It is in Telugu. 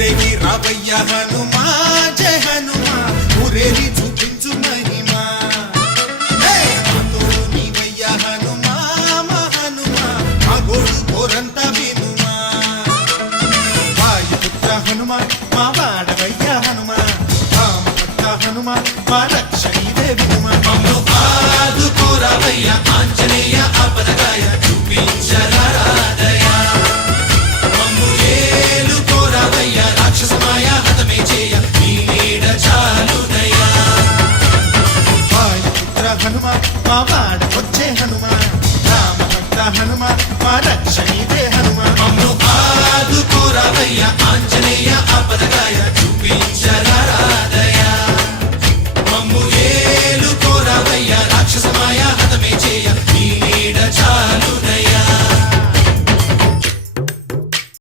ఊరేగి రావయ్య హనుమా జయ హనుమా ఊరేగి చూపించు మహిమా తోడు నీవయ్య హనుమా మా హనుమా మా గోడు కోరంత వినుమా వాయుపుత్ర హనుమా మా వాడవయ్య హనుమా రామపుత్ర హనుమా మా రక్షణీవే వినుమా మమ్ము ఆదుకోరావయ్య ఆంజనేయ ఆపదగాయ చూపించరా